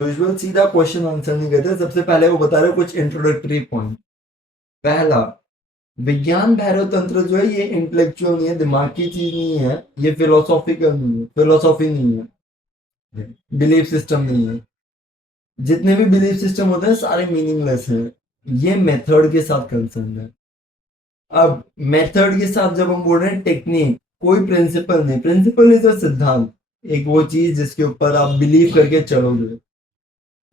Usual सीधा question answer नहीं करते, सबसे पहले वो बता रहे हो कुछ इंट्रोडक्टरी पॉइंट। पहला, विज्ञान भैरव तंत्र जो है ये इंटेलेक्चुअल नहीं है, दिमाग की चीज नहीं है, ये फिलोसॉफिकल नहीं है, फिलोसॉफी नहीं है, बिलीफ सिस्टम नहीं है। जितने भी बिलीफ सिस्टम होते हैं सारे मीनिंगलेस हैं। ये मेथड के साथ कंसर्न है। अब मेथड के साथ जब हम बोल रहे हैं टेक्निक, कोई प्रिंसिपल नहीं, प्रिंसिपल इज अ सिद्धांत, एक वो चीज जिसके ऊपर आप बिलीव करके चलोगे।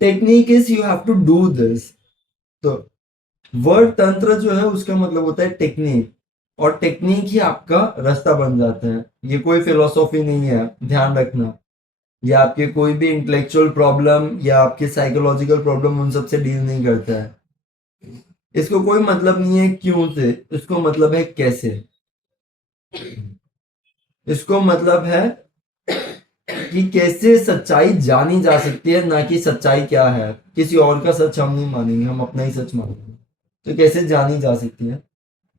Technique is you have to do this. तो वर्ड तंत्र जो है उसका मतलब होता है टेक्निक, और टेक्निक ही आपका रास्ता बन जाता है। ये कोई फिलोसॉफी नहीं है, ध्यान रखना। या आपके कोई भी इंटेलेक्चुअल प्रॉब्लम या आपके साइकोलॉजिकल प्रॉब्लम उन सब से डील नहीं करता है। इसको कोई मतलब नहीं है क्यों से, इसको मतलब है कैसे। इसको मतलब है कि कैसे सच्चाई जानी जा सकती है, ना कि सच्चाई क्या है। किसी और का सच हम नहीं मानेंगे, हम अपना ही सच मानेंगे। तो कैसे जानी जा सकती है,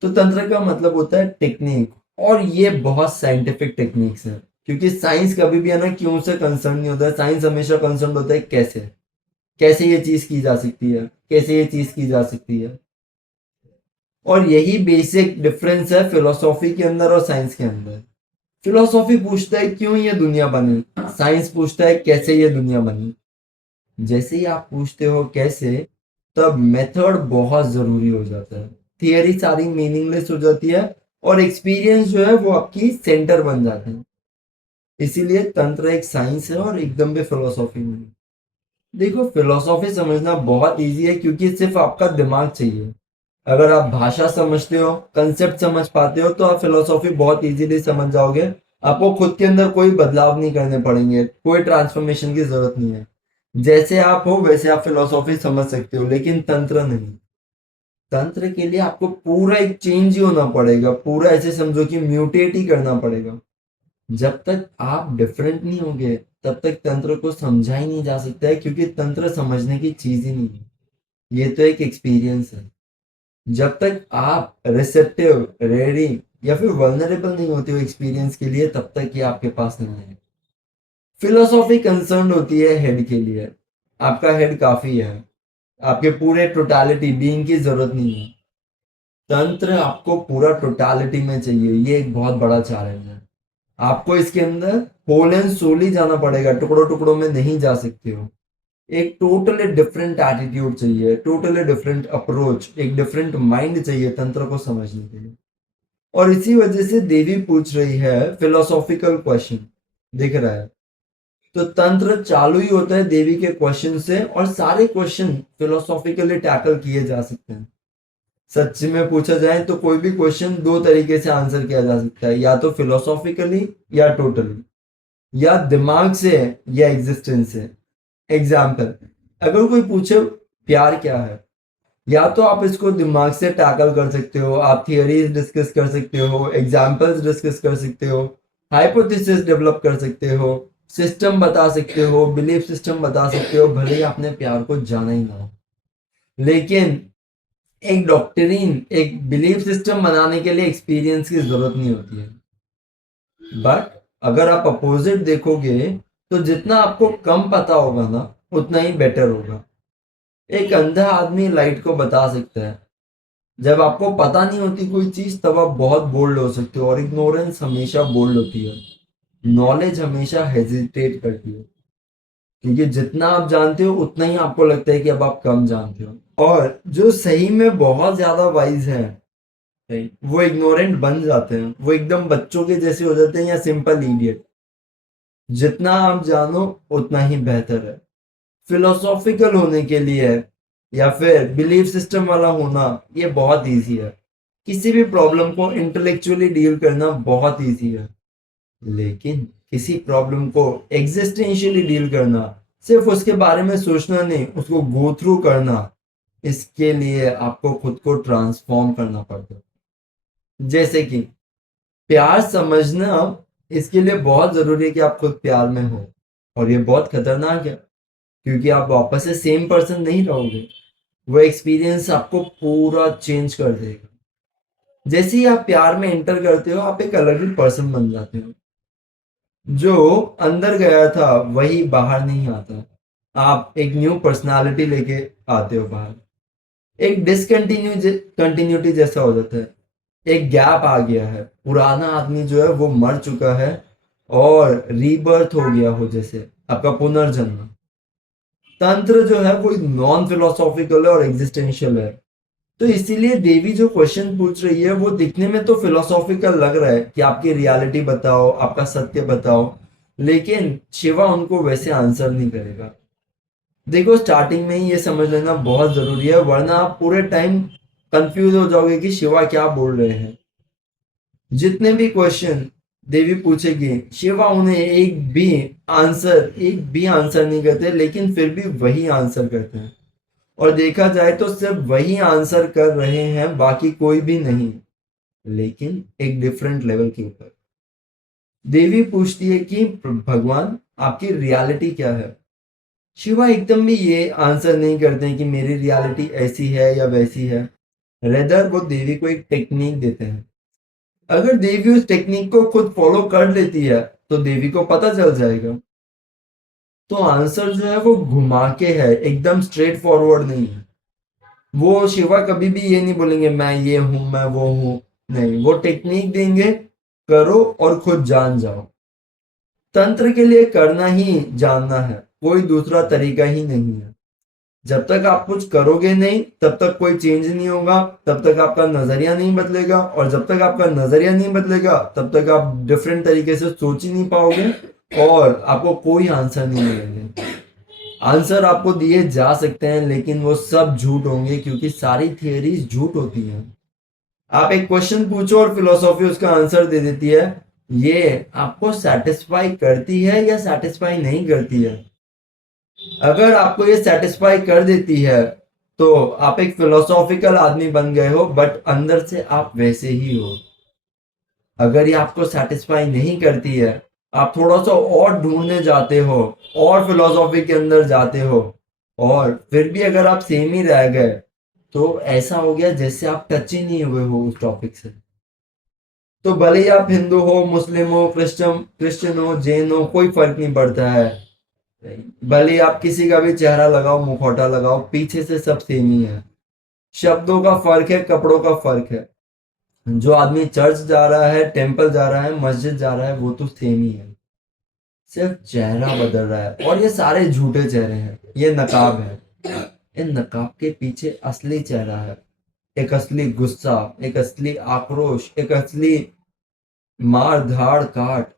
तो तंत्र का मतलब होता है टेक्निक। और ये बहुत साइंटिफिक टेक्निक्स है, क्योंकि साइंस कभी भी है ना क्यों से कंसर्न नहीं होता है, साइंस हमेशा कंसर्न होता है कैसे। कैसे ये चीज की जा सकती है, कैसे ये चीज की जा सकती है। और यही बेसिक डिफरेंस है फिलोसॉफी के अंदर और साइंस के अंदर। फिलोसॉफी पूछता है क्यों ये दुनिया बनी, साइंस पूछता है कैसे ये दुनिया बनी। जैसे ही आप पूछते हो कैसे, तब मेथड बहुत जरूरी हो जाता है। थियरी सारी मीनिंगलेस हो जाती है, और एक्सपीरियंस जो है वो आपकी सेंटर बन जाते हैं। इसीलिए तंत्र एक साइंस है और एकदम भी फिलोसॉफी नहीं। देखो, फिलोसॉफी समझना बहुत इजी है, क्योंकि सिर्फ आपका दिमाग चाहिए। अगर आप भाषा समझते हो, कंसेप्ट समझ पाते हो, तो आप फिलोसॉफी बहुत इजीली समझ जाओगे। आपको खुद के अंदर कोई बदलाव नहीं करने पड़ेंगे, कोई ट्रांसफॉर्मेशन की जरूरत नहीं है। जैसे आप हो वैसे आप फिलोसॉफी समझ सकते हो, लेकिन तंत्र नहीं। तंत्र के लिए आपको पूरा एक चेंज ही होना पड़ेगा, पूरा ऐसे समझो कि म्यूटेट ही करना पड़ेगा। जब तक आप डिफरेंट नहीं होंगे, तब तक तंत्र को समझा ही नहीं जा सकता है, क्योंकि तंत्र समझने की चीज ही नहीं है। ये तो एक एक्सपीरियंस है। जब तक आप रिसेप्टिव, रेडी या फिर वल्नरेबल नहीं होते हो एक्सपीरियंस के लिए, तब तक ये आपके पास नहीं है। फिलोसॉफी कंसर्न होती है हेड के लिए। आपका हेड काफी है, आपके पूरे टोटालिटी बीइंग की जरूरत नहीं है। तंत्र आपको पूरा टोटालिटी में चाहिए, ये एक बहुत बड़ा चैलेंज है। आपको इसके अंदर होल एंड सोली जाना पड़ेगा, टुकड़ों टुकड़ों में नहीं जा सकते हो। एक टोटली डिफरेंट एटीट्यूड चाहिए, टोटली डिफरेंट अप्रोच, एक डिफरेंट माइंड चाहिए तंत्र को समझने के लिए। और इसी वजह से देवी पूछ रही है फिलोसॉफिकल क्वेश्चन, दिख रहा है। तो तंत्र चालू ही होता है देवी के क्वेश्चन से, और सारे क्वेश्चन फिलोसॉफिकली टैकल किए जा सकते हैं। सच में पूछा जाए तो कोई भी क्वेश्चन दो तरीके से आंसर किया जा सकता है, या तो फिलोसॉफिकली या टोटली, या दिमाग से या एग्जिस्टेंस से। एग्जाम्पल, अगर कोई पूछे प्यार क्या है, या तो आप इसको दिमाग से टैकल कर सकते हो, आप थियरीज डिस्कस कर सकते हो, एग्जाम्पल्स डिस्कस कर सकते हो, हाइपोथेसिस डेवलप कर सकते हो, सिस्टम बता सकते हो, बिलीफ सिस्टम बता सकते हो, भले ही आपने प्यार को जाना ही ना हो। लेकिन एक डॉक्टरीन, एक बिलीफ सिस्टम बनाने के लिए एक्सपीरियंस की जरूरत नहीं होती है। बट अगर आप अपोजिट देखोगे, तो जितना आपको कम पता होगा ना, उतना ही बेटर होगा। एक अंधा आदमी लाइट को बता सकता है। जब आपको पता नहीं होती कोई चीज, तब आप बहुत बोल्ड हो सकते हो, और इग्नोरेंस हमेशा बोल्ड होती है। नॉलेज हमेशा हेजिटेट करती है, क्योंकि जितना आप जानते हो उतना ही आपको लगता है कि अब आप कम जानते हो। और जो सही में बहुत ज्यादा वाइज है, वो इग्नोरेंट बन जाते हैं, वो एकदम बच्चों के जैसे हो जाते हैं, या सिंपल इडियट। जितना आप जानो उतना ही बेहतर है। फिलोसॉफिकल होने के लिए या फिर बिलीफ सिस्टम वाला होना, ये बहुत इजी है। किसी भी प्रॉब्लम को इंटेलेक्चुअली डील करना बहुत इजी है। लेकिन किसी प्रॉब्लम को एग्जिस्टेंशियली डील करना, सिर्फ उसके बारे में सोचना नहीं, उसको गो थ्रू करना, इसके लिए आपको खुद को ट्रांसफॉर्म करना पड़ता है। जैसे कि प्यार समझना, इसके लिए बहुत जरूरी है कि आप खुद प्यार में हो। और ये बहुत खतरनाक है, क्योंकि आप वापस से सेम पर्सन नहीं रहोगे। वो एक्सपीरियंस आपको पूरा चेंज कर देगा। जैसे ही आप प्यार में एंटर करते हो, आप एक अलग ही पर्सन बन जाते हो। जो अंदर गया था वही बाहर नहीं आता। आप एक न्यू पर्सनालिटी लेके आते हो बाहर, एक कंटिन्यूटी जैसा हो जाता है, एक गैप आ गया है, पुराना आदमी जो है वो मर चुका है और रीबर्थ हो गया हो, जैसे आपका पुनर्जन्म। तंत्र जो है वो नॉन फिलोसॉफिकल है और एग्जिस्टेंशियल है। तो इसीलिए देवी जो क्वेश्चन पूछ रही है वो दिखने में तो फिलोसॉफिकल लग रहा है कि आपकी रियलिटी बताओ, आपका सत्य बताओ, लेकिन शिवा उनको वैसे आंसर नहीं करेगा। देखो, स्टार्टिंग में ही ये समझ लेना बहुत जरूरी है, वरना आप पूरे टाइम कंफ्यूज हो जाओगे कि शिवा क्या बोल रहे हैं। जितने भी क्वेश्चन देवी पूछेगी, शिवा उन्हें एक भी आंसर नहीं करते, लेकिन फिर भी वही आंसर करते हैं। और देखा जाए तो सिर्फ वही आंसर कर रहे हैं, बाकी कोई भी नहीं, लेकिन एक डिफरेंट लेवल के ऊपर। देवी पूछती है कि भगवान, आपकी रियलिटी क्या है। शिवा एकदम भी ये आंसर नहीं करते हैं कि मेरी रियलिटी ऐसी है या वैसी है। रेदर वो देवी को एक टेक्निक देते हैं। अगर देवी उस टेक्निक को खुद फॉलो कर लेती है तो देवी को पता चल जाएगा। तो आंसर जो है वो घुमा के है, एकदम स्ट्रेट फॉरवर्ड नहीं है। वो शिवा कभी भी ये नहीं बोलेंगे मैं ये हूं, मैं वो हूं। नहीं, वो टेक्निक देंगे, करो और खुद जान जाओ। तंत्र के लिए करना ही जानना है, कोई दूसरा तरीका ही नहीं है। जब तक आप कुछ करोगे नहीं तब तक कोई चेंज नहीं होगा, तब तक आपका नजरिया नहीं बदलेगा, और जब तक आपका नजरिया नहीं बदलेगा तब तक आप डिफरेंट तरीके से सोच ही नहीं पाओगे, और आपको कोई आंसर नहीं मिलेंगे। आंसर आपको दिए जा सकते हैं लेकिन वो सब झूठ होंगे, क्योंकि सारी थियरीज झूठ होती हैं। आप एक क्वेश्चन पूछो और फिलोसॉफी उसका आंसर दे देती है, ये आपको सेटिस्फाई करती है या सेटिस्फाई नहीं करती है। अगर आपको ये सेटिस्फाई कर देती है तो आप एक फिलोसॉफिकल आदमी बन गए हो, बट अंदर से आप वैसे ही हो। अगर ये आपको सेटिस्फाई नहीं करती है, आप थोड़ा सा और ढूंढने जाते हो, और फिलोसॉफी के अंदर जाते हो, और फिर भी अगर आप सेम ही रह गए, तो ऐसा हो गया जैसे आप टच ही नहीं हुए हो उस टॉपिक से। तो भले ही आप हिंदू हो, मुस्लिम हो, क्रिश्चियन हो, जैन हो, कोई फर्क नहीं पड़ता है। भले ही आप किसी का भी चेहरा लगाओ, मुखौटा लगाओ, पीछे से सब सेम ही है। शब्दों का फर्क है, कपड़ों का फर्क है। जो आदमी चर्च जा रहा है, टेंपल जा रहा है, मस्जिद जा रहा है, वो तो सेम ही है, सिर्फ चेहरा बदल रहा है। और ये सारे झूठे चेहरे हैं, ये नकाब है। इन नकाब के पीछे असली चेहरा है, एक असली गुस्सा, एक असली आक्रोश, एक असली मार धाड़ काट,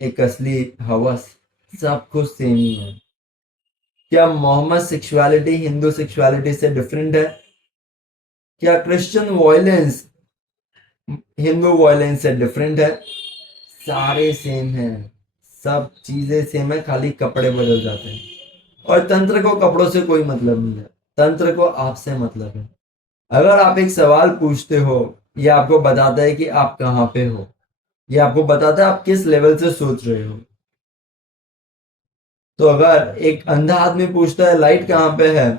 एक असली हवस, सब कुछ सेम ही है। क्या मोहम्मद सेक्सुअलिटी हिंदू सेक्सुअलिटी से डिफरेंट है? क्या क्रिश्चियन वॉयलेंस हिंदू वॉयलेंस से डिफरेंट है? सारे सेम हैं, सब चीजें सेम है, खाली कपड़े बदल जाते हैं। और तंत्र को कपड़ों से कोई मतलब नहीं है, तंत्र को आपसे मतलब है। अगर आप एक सवाल पूछते हो, ये आपको बताता है कि आप कहाँ पे हो, ये आपको बताता है आप किस लेवल से सोच रहे हो। तो अगर एक अंधा आदमी पूछता है लाइट कहाँ पे है,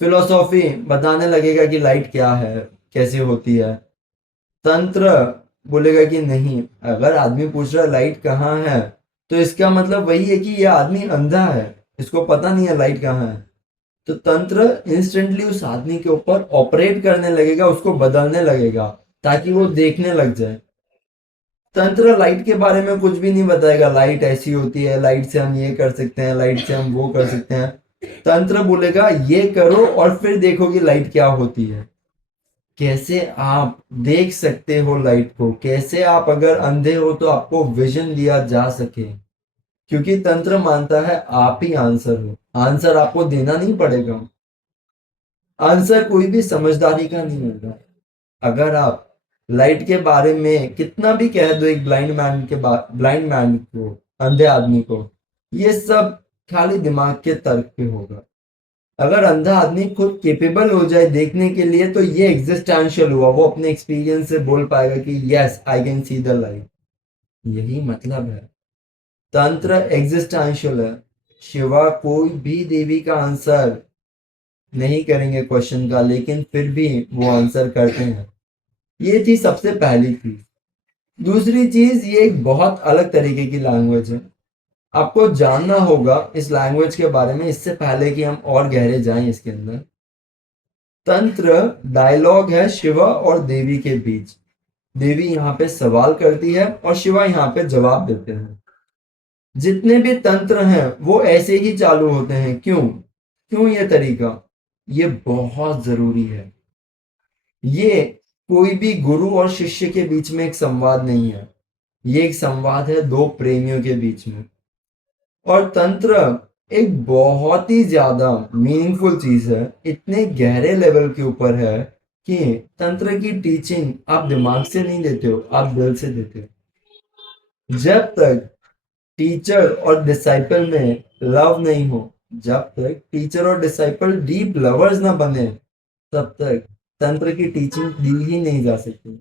फिलोसॉफी बताने लगेगा कि लाइट क्या है, कैसे होती है। तंत्र बोलेगा कि नहीं, अगर आदमी पूछ रहा है लाइट कहाँ है, तो इसका मतलब वही है कि यह आदमी अंधा है, इसको पता नहीं है लाइट कहाँ है। तो तंत्र इंस्टेंटली उस आदमी के ऊपर ऑपरेट करने लगेगा, उसको बदलने लगेगा, ताकि वो देखने लग जाए। तंत्र लाइट के बारे में कुछ भी नहीं बताएगा, लाइट ऐसी होती है, लाइट से हम ये कर सकते हैं, लाइट से हम वो कर सकते हैं। तंत्र बोलेगा ये करो और फिर देखो कि लाइट क्या होती है। कैसे आप देख सकते हो लाइट को, कैसे आप अगर अंधे हो तो आपको विजन दिया जा सके, क्योंकि तंत्र मानता है आप ही आंसर हो, आंसर आपको देना नहीं पड़ेगा। आंसर कोई भी समझदारी का नहीं होगा। अगर आप लाइट के बारे में कितना भी कह दो एक ब्लाइंड मैन को, अंधे आदमी को, ये सब खाली दिमाग के तर्क पे होगा। अगर अंधा आदमी खुद केपेबल हो जाए देखने के लिए, तो ये एग्जिस्टेंशियल हुआ, वो अपने एक्सपीरियंस से बोल पाएगा कि yes I can see the light. यही मतलब है, तंत्र एग्जिस्टेंशियल है। शिवा कोई भी देवी का आंसर नहीं करेंगे क्वेश्चन का, लेकिन फिर भी वो आंसर करते हैं। ये थी सबसे पहली चीज। दूसरी चीज, ये एक बहुत अलग तरीके की लैंग्वेज है। आपको जानना होगा इस लैंग्वेज के बारे में इससे पहले कि हम और गहरे जाएं इसके अंदर। तंत्र डायलॉग है शिवा और देवी के बीच। देवी यहाँ पे सवाल करती है और शिवा यहाँ पे जवाब देते हैं। जितने भी तंत्र हैं वो ऐसे ही चालू होते हैं। क्यों? क्यों ये तरीका? ये बहुत जरूरी है। ये कोई भी गुरु और शिष्य के बीच में एक संवाद नहीं है। ये एक संवाद है दो प्रेमियों के बीच में। और तंत्र एक बहुत ही ज्यादा मीनिंगफुल चीज है, इतने गहरे लेवल के ऊपर है कि तंत्र की टीचिंग आप दिमाग से नहीं देते हो, आप दिल से देते हो। जब तक टीचर और डिसाइपल में लव नहीं हो, जब तक टीचर और डिसाइपल डीप लवर्स ना बने, तब तक तंत्र की टीचिंग दी ही नहीं जा सकती।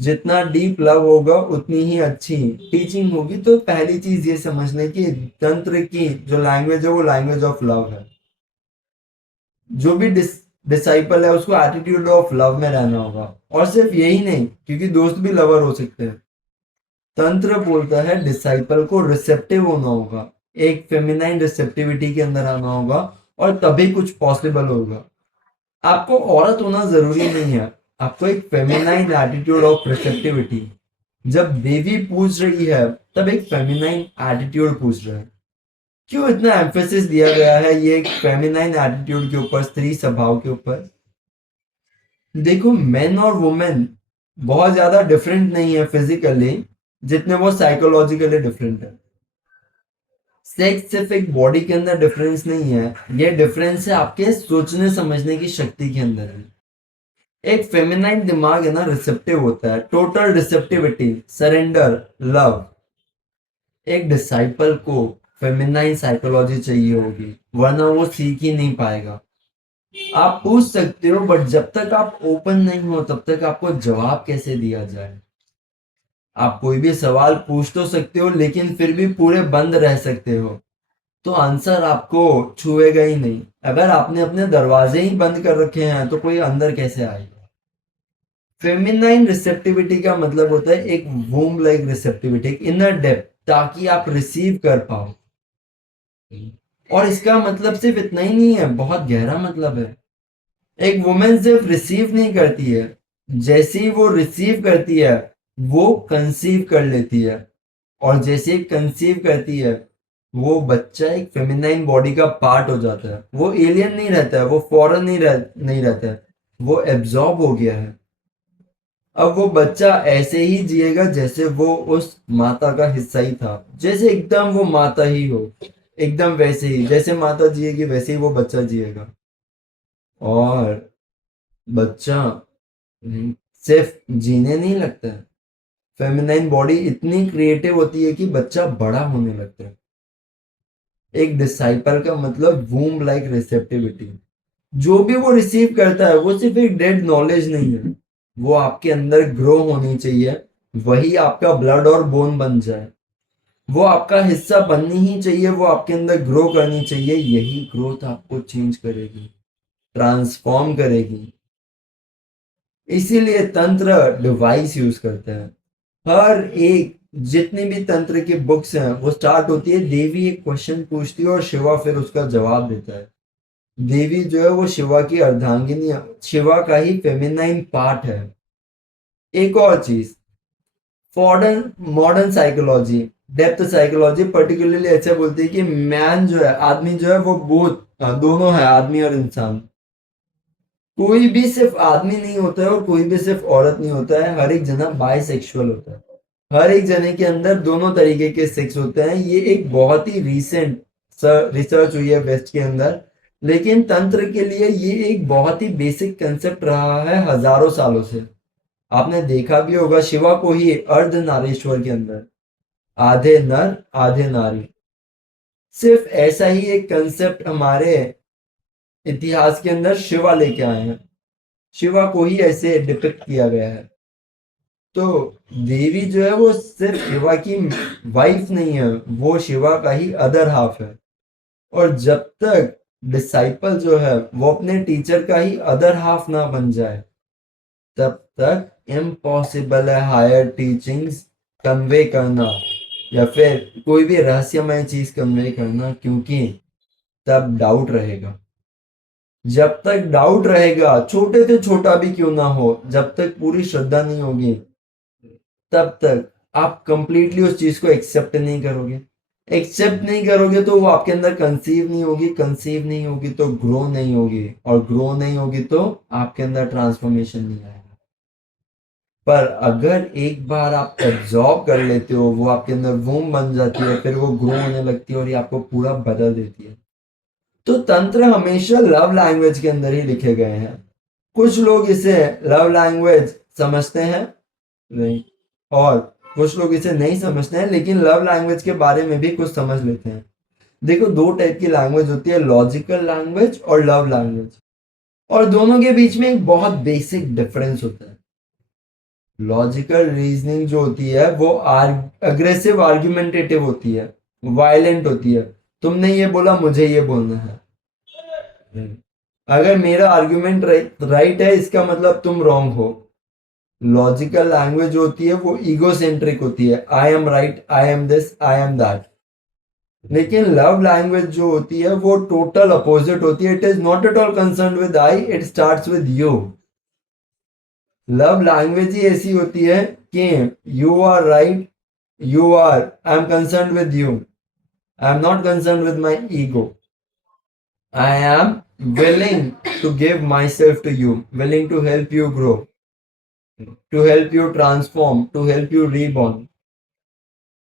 जितना डीप लव होगा उतनी ही अच्छी टीचिंग होगी। तो पहली चीज ये समझने की, तंत्र की जो लैंग्वेज है वो लैंग्वेज ऑफ लव है। जो भी डिसाइपल है उसको एटीट्यूड ऑफ लव में रहना होगा। और सिर्फ यही नहीं, क्योंकि दोस्त भी लवर हो सकते हैं। तंत्र बोलता है डिसाइपल को रिसेप्टिव होना होगा, एक फेमिनाइन रिसेप्टिविटी के अंदर आना होगा, और तभी कुछ पॉसिबल होगा। आपको औरत होना जरूरी नहीं है, आपको एक फेमिनाइन एटीट्यूड ऑफ रिसेप्टिविटी। जब देवी पूछ रही है तब एक फेमिनाइन एटीट्यूड पूछ रहा है। क्यों इतना एम्फेसिस दिया गया है ये एक फेमिनाइन एटीट्यूड के ऊपर, स्त्री स्वभाव के ऊपर? देखो, मेन और वुमेन बहुत ज्यादा डिफरेंट नहीं है फिजिकली, जितने वो साइकोलॉजिकली डिफरेंट है। सेक्स सिर्फ एक बॉडी के अंदर डिफरेंस नहीं है, ये डिफरेंस है आपके सोचने समझने की शक्ति के अंदर है। एक फेमिनाइन दिमाग है ना, रिसेप्टिव होता है, टोटल रिसेप्टिविटी, सरेंडर, लव। एक डिसाइपल को फेमिनाइन साइकोलॉजी चाहिए होगी, वरना वो सीख ही नहीं पाएगा। आप पूछ सकते हो, बट जब तक आप ओपन नहीं हो तब तक आपको जवाब कैसे दिया जाए? आप कोई भी सवाल पूछ तो सकते हो, लेकिन फिर भी पूरे बंद रह सकते हो, तो आंसर आपको छुएगा ही नहीं। अगर आपने अपने दरवाजे ही बंद कर रखे हैं तो कोई अंदर कैसे आएगा? फेमिनाइन रिसेप्टिविटी का मतलब होता है एक वूम लाइक रिसेप्टिविटी, एक इनर डेप्थ, ताकि आप रिसीव कर पाओ। और इसका मतलब सिर्फ इतना ही नहीं है, बहुत गहरा मतलब है। एक वुमेन सिर्फ रिसीव नहीं करती है, जैसे ही वो रिसीव करती है वो कंसीव कर लेती है। और जैसे ही कंसीव करती है वो बच्चा एक फेमिनाइन बॉडी का पार्ट हो जाता है। वो एलियन नहीं रहता है, वो फॉरेन नहीं रहता है, वो एब्जॉर्ब हो गया है। अब वो बच्चा ऐसे ही जिएगा जैसे वो उस माता का हिस्सा ही था, जैसे एकदम वो माता ही हो, एकदम वैसे ही जैसे माता जिएगी वैसे ही वो बच्चा जिएगा। और बच्चा सिर्फ जीने नहीं लगता है, फेमिनाइन बॉडी इतनी क्रिएटिव होती है कि बच्चा बड़ा होने लगता है। एक डिसाइपल का मतलब वूम लाइक रिसेप्टिविटी। जो भी वो रिसीव करता है वो सिर्फ एक डेड नॉलेज नहीं है, वो आपके अंदर ग्रो होनी चाहिए, वही आपका ब्लड और बोन बन जाए। वो आपका हिस्सा बननी ही चाहिए, वो आपके अंदर ग्रो करनी चाहिए। यही ग्रोथ आपको चेंज करेगी, ट्रांसफॉर्म करेगी। इसीलिए तंत्र डिवाइस यूज करते हैं। हर एक जितनी भी तंत्र की बुक्स हैं वो स्टार्ट होती है, देवी एक क्वेश्चन पूछती है और शिवा फिर उसका जवाब देता है। देवी जो है वो शिवा की अर्धांगिनी, शिवा का ही फेमिनाइन पार्ट है। एक और चीज, modern modern psychology, depth psychology particularly ऐसा बोलती है कि मैन जो है, आदमी जो है वो बोथ दोनों है, आदमी और इंसान। कोई भी सिर्फ आदमी नहीं होता है और कोई भी सिर्फ औरत नहीं होता है, हर एक जना बाइसेक्सुअल होता है। हर एक जने के अंदर दोनों तरीके के सेक्स होते हैं। ये एक बहुत ही रीसेंट रिसर्च हुई है वेस्ट के अंदर, लेकिन तंत्र के लिए ये एक बहुत ही बेसिक कंसेप्ट रहा है हजारों सालों से। आपने देखा भी होगा शिवा को ही अर्ध नारीश्वर के अंदर, आधे नर आधे नारी। सिर्फ ऐसा ही एक कंसेप्ट हमारे इतिहास के अंदर शिवा लेके आए हैं, शिवा को ही ऐसे डिपिक्ट किया गया है। तो देवी जो है वो सिर्फ शिवा की वाइफ नहीं है, वो शिवा का ही अदर हाफ है। और जब तक डिसाइपल जो है वो अपने टीचर का ही अदर हाफ ना बन जाए, तब तक इम्पॉसिबल है हायर टीचिंग्स कन्वे करना। या फिर कोई भी रहस्यमय चीज कन्वे करना, क्योंकि तब डाउट रहेगा। जब तक डाउट रहेगा, छोटे से छोटा भी क्यों ना हो, जब तक पूरी श्रद्धा नहीं होगी, तब तक आप कंप्लीटली उस चीज को एक्सेप्ट नहीं करोगे। एक्सेप्ट नहीं करोगे तो वो आपके अंदर कंसीव नहीं होगी, कंसीव नहीं होगी तो ग्रो नहीं होगी, और ग्रो नहीं होगी तो आपके अंदर ट्रांसफॉर्मेशन नहीं आएगा। पर अगर एक बार आप एब्जॉर्ब कर लेते हो, वो आपके अंदर वूम बन जाती है, फिर वो ग्रो होने लगती है और ये आपको पूरा बदल देती है। तो तंत्र हमेशा लव लैंग्वेज के अंदर ही लिखे गए हैं। कुछ लोग इसे लव लैंग्वेज समझते हैं, नहीं, और कुछ लोग इसे नहीं समझते हैं, लेकिन लव लैंग्वेज के बारे में भी कुछ समझ लेते हैं। देखो, दो टाइप की लैंग्वेज होती है, लॉजिकल लैंग्वेज और लव लैंग्वेज, और दोनों के बीच में एक बहुत बेसिक डिफरेंस होता है। लॉजिकल रीजनिंग जो होती है वो अग्रेसिव आर्ग्यूमेंटेटिव होती है, वायलेंट होती है। तुमने ये बोला, मुझे ये बोलना है। अगर मेरा आर्ग्यूमेंट राइट है, इसका मतलब तुम रॉन्ग हो। लॉजिकल लैंग्वेज होती है वो ईगो सेंट्रिक होती है, I am right, I am this, I am that. लेकिन लव लैंग्वेज जो होती है वो टोटल अपोजिट होती है। It is not at all concern with I, it starts with you. Love language ही ऐसी होती है कि you are right, you are, I am concern with you, I am not concern with my ego, I am willing to give myself to you, willing to help you grow, to help you transform, to help you reborn.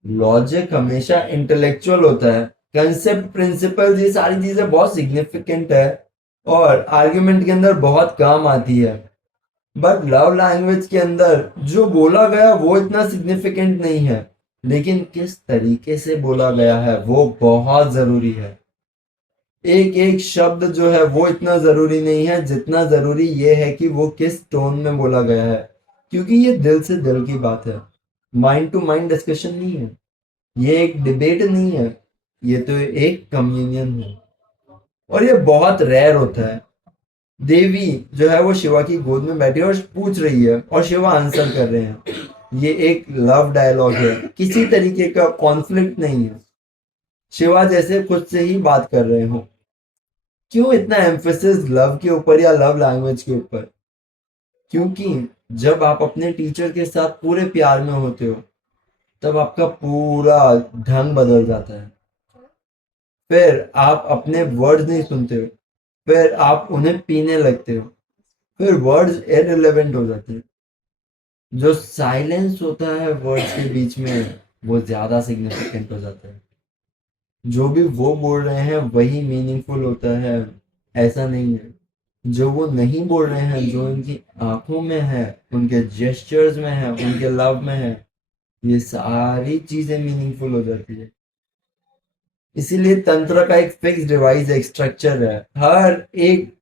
Logic हमेशा intellectual होता है, concept, principles, ये सारी चीजें बहुत significant है और argument के अंदर बहुत काम आती है। बट लव लैंग्वेज के अंदर जो बोला गया वो इतना सिग्निफिकेंट नहीं है, लेकिन किस तरीके से बोला गया है वो बहुत जरूरी है। एक एक शब्द जो है वो इतना जरूरी नहीं है, जितना जरूरी ये है कि वो किस टोन में बोला गया है, क्योंकि ये दिल से दिल की बात है। माइंड टू माइंड डिस्कशन नहीं है, ये एक डिबेट नहीं है, ये तो एक कम्युनियन है, और ये बहुत रेयर होता है। देवी जो है वो शिवा की गोद में बैठी है और पूछ रही है और शिवा आंसर कर रहे हैं। ये एक लव डायलॉग है, किसी तरीके का कॉन्फ्लिक्ट नहीं है। शिवा जैसे खुद से ही बात कर रहे हो। क्यों इतना एम्फेसिस लव के ऊपर या लव लैंग्वेज के ऊपर? क्योंकि जब आप अपने टीचर के साथ पूरे प्यार में होते हो, तब आपका पूरा ढंग बदल जाता है। फिर आप अपने वर्ड्स नहीं सुनते हो, फिर आप उन्हें पीने लगते हो, फिर वर्ड्स इररिलेवेंट हो जाते हैं। जो साइलेंस होता है वर्ड्स के बीच में, वो ज्यादा सिग्निफिकेंट हो जाता है। जो भी वो बोल रहे हैं वही मीनिंगफुल होता है, ऐसा नहीं है। जो वो नहीं बोल रहे हैं, जो उनकी आंखों में है, उनके जेस्चर्स में है, उनके लव में है, ये सारी चीजें मीनिंगफुल हो जाती है। इसीलिए तंत्र का एक फिक्स डिवाइस, एक स्ट्रक्चर है। हर एक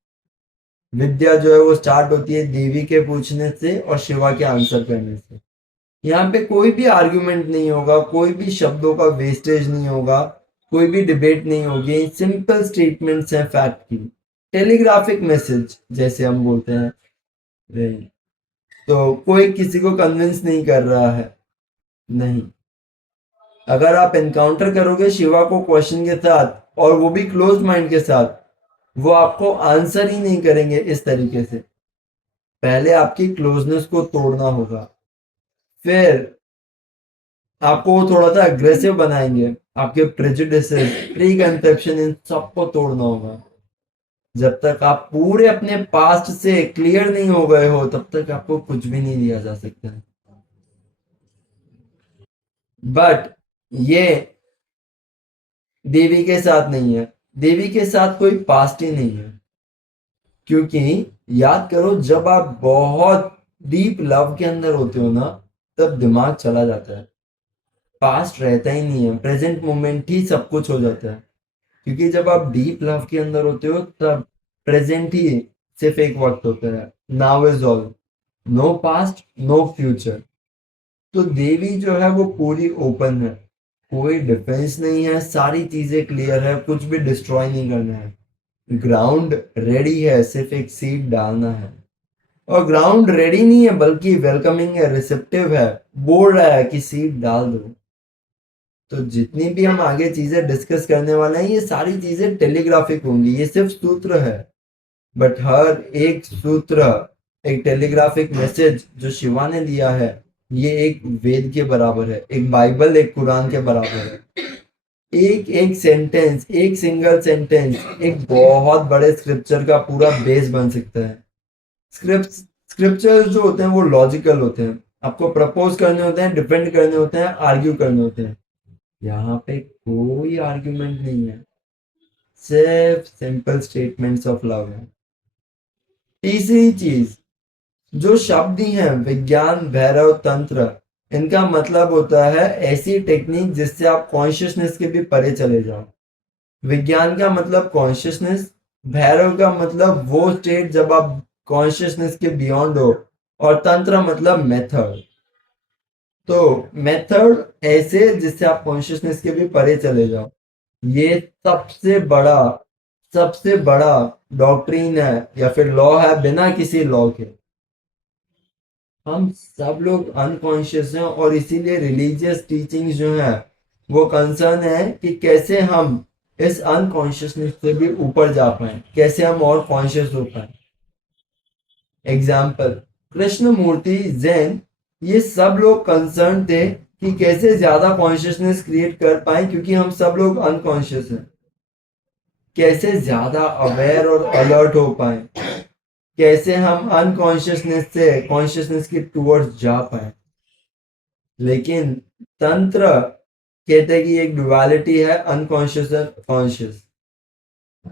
विद्या जो है वो स्टार्ट होती है देवी के पूछने से और शिवा के आंसर करने से। यहाँ पे कोई भी आर्ग्यूमेंट नहीं होगा, कोई भी शब्दों का वेस्टेज नहीं होगा, कोई भी डिबेट नहीं होगी। सिंपल स्टेटमेंट्स हैं फैक्ट की, टेलीग्राफिक मैसेज जैसे हम बोलते हैं। नहीं, तो कोई किसी को कन्विंस नहीं कर रहा है, नहीं। अगर आप एनकाउंटर करोगे शिवा को क्वेश्चन के साथ, और वो भी क्लोज माइंड के साथ, वो आपको आंसर ही नहीं करेंगे इस तरीके से। पहले आपकी क्लोजनेस को तोड़ना होगा, फिर आपको वो थोड़ा सा अग्रेसिव बनाएंगे। आपके प्रेजुडिसेस, प्री कंसेप्शन, इन सबको तोड़ना होगा। जब तक आप पूरे अपने पास्ट से क्लियर नहीं हो गए हो, तब तक आपको कुछ भी नहीं दिया जा सकता है। बट ये देवी के साथ नहीं है। देवी के साथ कोई पास्ट ही नहीं है, क्योंकि याद करो, जब आप बहुत डीप लव के अंदर होते हो ना, तब दिमाग चला जाता है, पास्ट रहता ही नहीं है, प्रेजेंट मोमेंट ही सब कुछ हो जाता है। क्योंकि जब आप डीप लव के अंदर होते हो, तब प्रेजेंट ही सिर्फ एक वक्त होता है, now is all, no past, no future. तो देवी जो है वो पूरी ओपन है, कोई डिफेंस नहीं है, सारी चीजें क्लियर है, कुछ भी डिस्ट्रॉय नहीं करना है। ग्राउंड रेडी है, सिर्फ एक सीड डालना है। और ग्राउंड रेडी नहीं है, बल्कि वेलकमिंग है, रिसेप्टिव है, बोल रहा है कि सीड डाल दो। तो जितनी भी हम आगे चीजें डिस्कस करने वाले हैं ये सारी चीजें टेलीग्राफिक होंगी, ये सिर्फ सूत्र है, बट हर एक सूत्र एक टेलीग्राफिक मैसेज जो शिवा ने दिया है ये एक वेद के बराबर है, एक बाइबल एक कुरान के बराबर है। एक एक सेंटेंस, एक सिंगल सेंटेंस एक बहुत बड़े स्क्रिप्चर का पूरा बेस बन सकता है। स्क्रिप्चर्स जो होते हैं वो लॉजिकल होते हैं, आपको प्रपोज करने होते हैं, डिफेंड करने होते हैं, आर्ग्यू करने होते हैं। यहाँ पे कोई आर्ग्यूमेंट नहीं है, सिर्फ सिंपल स्टेटमेंट्स ऑफ लव है। तीसरी चीज, जो शब्द ही हैं विज्ञान, भैरव, तंत्र, इनका मतलब होता है ऐसी टेक्निक जिससे आप कॉन्शियसनेस के भी परे चले जाओ। विज्ञान का मतलब कॉन्शियसनेस, भैरव का मतलब वो स्टेट जब आप कॉन्शियसनेस के बियॉन्ड हो, और तंत्र मतलब मेथड। तो मेथड ऐसे जिससे आप कॉन्शियसनेस के भी परे चले जाओ, ये सबसे बड़ा डॉक्ट्रिन है या फिर लॉ है बिना किसी लॉ के। हम सब लोग अनकॉन्शियस हैं और इसीलिए रिलीजियस टीचिंग्स जो है वो कंसर्न है कि कैसे हम इस अनकॉन्शियसनेस से भी ऊपर जा पाए, कैसे हम और कॉन्शियस हो पाए। एग्जाम्पल, कृष्ण मूर्ति, जैन, ये सब लोग कंसर्न थे कि कैसे ज्यादा कॉन्शियसनेस क्रिएट कर पाए, क्योंकि हम सब लोग अनकॉन्शियस हैं। कैसे ज्यादा अवेयर और अलर्ट हो पाए, कैसे हम अनकॉन्शियसनेस से कॉन्शियसनेस के टूवर्ड्स जा पाए। लेकिन तंत्र कहते हैं कि एक डुअलिटी है, अनकॉन्शियस और कॉन्शियस।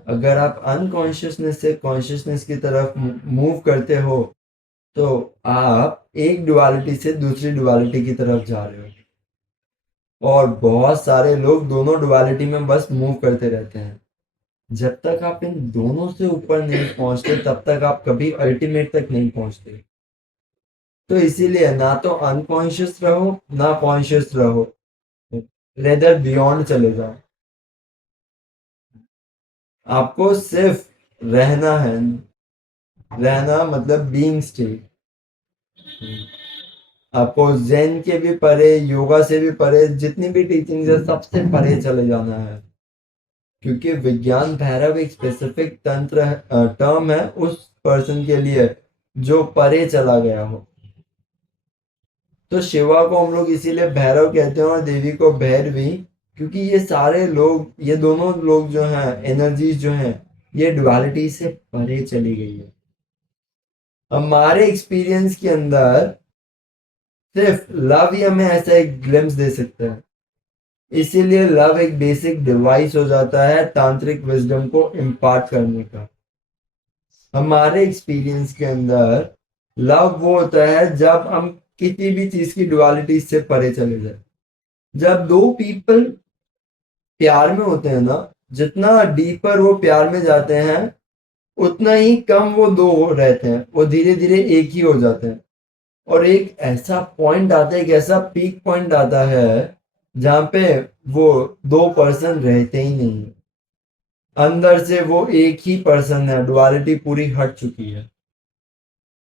अगर आप अनकॉन्शियसनेस से कॉन्शियसनेस की तरफ मूव करते हो तो आप एक डुअलिटी से दूसरी डुअलिटी की तरफ जा रहे हो। और बहुत सारे लोग दोनों डुअलिटी में बस मूव करते रहते हैं। जब तक आप इन दोनों से ऊपर नहीं पहुंचते तब तक आप कभी अल्टीमेट तक नहीं पहुंचते। तो इसीलिए ना तो अनकॉन्शियस रहो ना कॉन्शियस रहो, रेदर बियॉन्ड चले जाओ। आपको सिर्फ रहना है, रहना मतलब बीइंग स्टेट। आपको जेन के भी परे, योगा से भी परे, जितनी भी टीचिंग्स है सबसे परे चले जाना है, क्योंकि विज्ञान भैरव एक स्पेसिफिक तंत्र टर्म है उस पर्सन के लिए जो परे चला गया हो। तो शिवा को हम लोग इसीलिए भैरव कहते हैं और देवी को भैरवी, क्योंकि ये सारे लोग, ये दोनों लोग जो हैं, एनर्जीज जो हैं, ये डुअलिटी से परे चली गई है। हमारे एक्सपीरियंस के अंदर सिर्फ लव ही हमें ऐसा एक ग्लिम्स दे सकता है। इसीलिए लव एक बेसिक डिवाइस हो जाता है तांत्रिक विजडम को इम्पार्ट करने का। हमारे एक्सपीरियंस के अंदर लव वो होता है जब हम किसी भी चीज की डुअलिटी से परे चले जाए। जब दो पीपल प्यार में होते हैं ना, जितना डीपर वो प्यार में जाते हैं उतना ही कम वो दो रहते हैं, वो धीरे धीरे एक ही हो जाते हैं। और एक ऐसा पॉइंट आता है, एक ऐसा पीक पॉइंट आता है जहां पे वो दो पर्सन रहते ही नहीं, अंदर से वो एक ही पर्सन है, डुअलिटी पूरी हट चुकी है।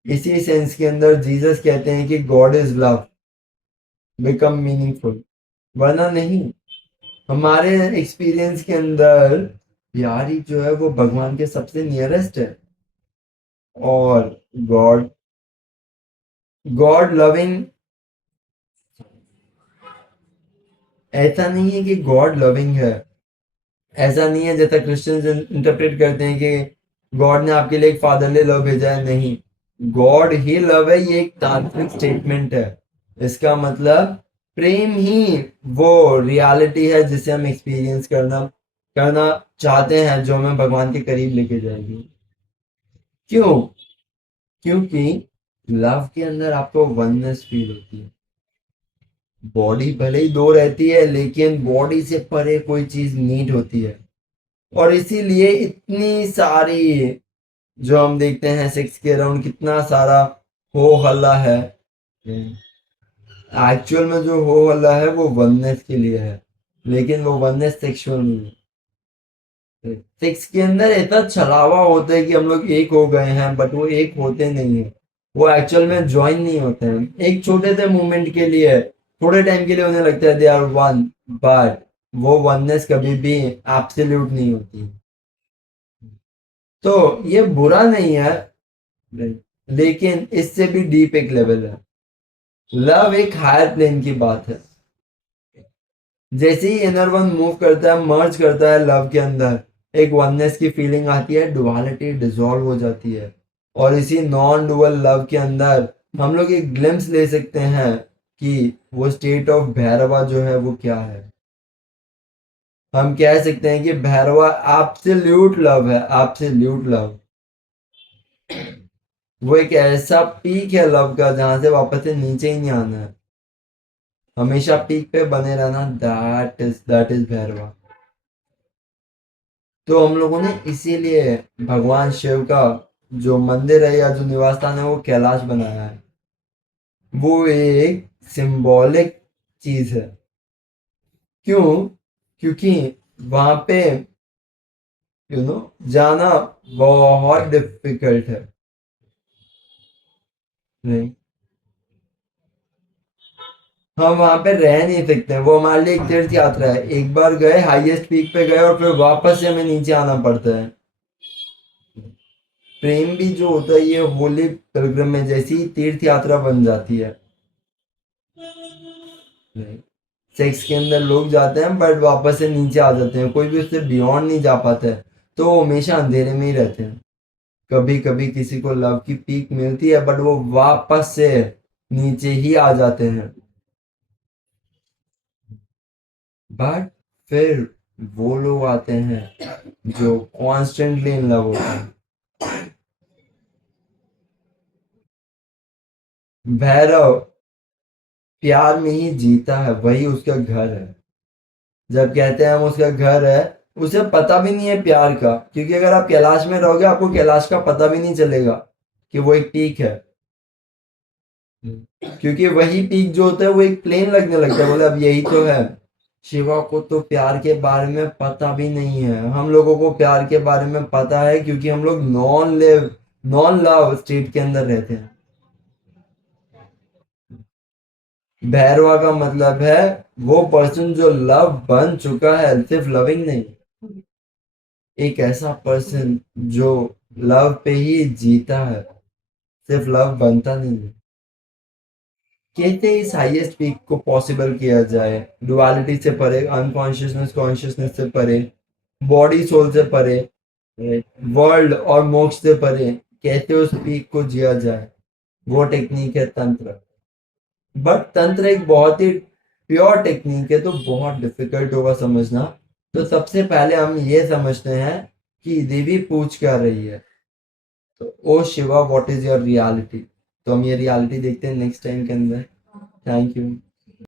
इसी सेंस के अंदर जीसस कहते हैं कि God is love, become meaningful. वरना नहीं, हमारे एक्सपीरियंस के अंदर प्यार ही जो है वो भगवान के सबसे नियरेस्ट है। और गॉड गॉड लविंग, ऐसा नहीं है कि गॉड लविंग है, ऐसा नहीं है जैसा क्रिश्चियंस इंटरप्रेट करते हैं कि गॉड ने आपके लिए एक फादरली लव भेजा है। नहीं, गॉड ही लव है, ये एक तांत्रिक स्टेटमेंट है। इसका मतलब प्रेम ही वो रियलिटी है जिसे हम एक्सपीरियंस करना करना चाहते हैं, जो हमें भगवान के करीब लेके जाएगी। क्यों? क्योंकि लव के अंदर आपको वननेस फील होती है। बॉडी भले ही दो रहती है लेकिन बॉडी से परे कोई चीज नीड होती है। और इसीलिए इतनी सारी जो हम देखते हैं सेक्स के अराउंड कितना सारा हो हल्ला है, एक्चुअल में जो हो हल्ला है वो वननेस के लिए है, लेकिन वो वननेस सेक्सुअल नहीं है। सेक्स के अंदर इतना छलावा होता है कि हम लोग एक हो गए हैं, बट वो एक होते नहीं है, वो एक्चुअल में ज्वाइन नहीं होते हैं। एक छोटे से मोमेंट के लिए थोड़े टाइम के लिए उन्हें लगता है दे आर वन, बट वो वननेस कभी भी एब्सोल्यूट नहीं होती। तो ये बुरा नहीं है, लेकिन इससे भी डीप एक लेवल है। लव एक हायर प्लेन की बात है। जैसे ही इनर वन मूव करता है, मर्ज करता है लव के अंदर, एक वननेस की फीलिंग आती है, डुअलिटी डिसॉल्व हो जाती है। और इसी नॉन डुअल लव के अंदर हम लोग एक ग्लिम्स ले सकते हैं कि वो स्टेट ऑफ भैरवा जो है वो क्या है। हम कह सकते हैं कि भैरवा एब्सोल्यूट लव है, एब्सोल्यूट लव। वो एक ऐसा पीक है लव का जहां से वापस से नीचे ही नहीं आना है, हमेशा पीक पे बने रहना। That is Bhairava. तो हम लोगों ने इसीलिए भगवान शिव का जो मंदिर है या जो निवास स्थान है वो कैलाश बनाया है। वो एक सिंबॉलिक चीज है। क्यों? क्योंकि वहां पे जाना बहुत डिफिकल्ट है। नहीं, हम वहां पे रह नहीं सकते, वो हमारे लिए एक तीर्थ यात्रा है। एक बार गए, हाईएस्ट पीक पे गए और फिर वापस से हमें नीचे आना पड़ता है। प्रेम भी जो होता है ये होली पिलग्रिम में जैसी तीर्थ यात्रा बन जाती है। सेक्स के अंदर लोग जाते हैं बट वापस से नीचे आ जाते हैं, कोई भी उससे बियॉन्ड नहीं जा पाता है, तो वो हमेशा अंधेरे में ही रहते हैं। कभी कभी किसी को लव की पीक मिलती है बट वो वापस से नीचे ही आ जाते हैं। बट फिर वो लोग आते हैं जो कॉन्स्टेंटली इन लव होते हैं। भैरव प्यार में ही जीता है, वही उसका घर है। जब कहते हैं हम उसका घर है, उसे पता भी नहीं है प्यार का, क्योंकि अगर आप कैलाश में रहोगे आपको कैलाश का पता भी नहीं चलेगा कि वो एक पीक है। क्योंकि वही पीक जो होता है वो एक प्लेन लगने लगता है, बोले अब यही तो है। शिवा को तो प्यार के बारे में पता भी नहीं है। हम लोगों को प्यार के बारे में पता है क्योंकि हम लोग नॉन लव स्टेट के अंदर रहते हैं। भैरवा का मतलब है वो पर्सन जो लव बन चुका है, सिर्फ लविंग नहीं, एक ऐसा पर्सन जो लव पे ही जीता है, सिर्फ लव बनता नहीं है। कहते हैं इस हाईएस्ट पीक को पॉसिबल किया जाए डुअलिटी से परे, अनकॉन्शियसनेस कॉन्शियसनेस से परे, बॉडी सोल से परे, वर्ल्ड और मोक्ष से परे, कैसे उस पीक को जिया जाए, वो टेक्निक है तंत्र। बट तंत्र एक बहुत ही प्योर टेक्निक है, तो बहुत डिफिकल्ट होगा समझना। तो सबसे पहले हम ये समझते हैं कि देवी पूछ क्या रही है। तो oh Shiva what is your reality. तो हम ये रियलिटी देखते हैं नेक्स्ट टाइम के अंदर। Thank you.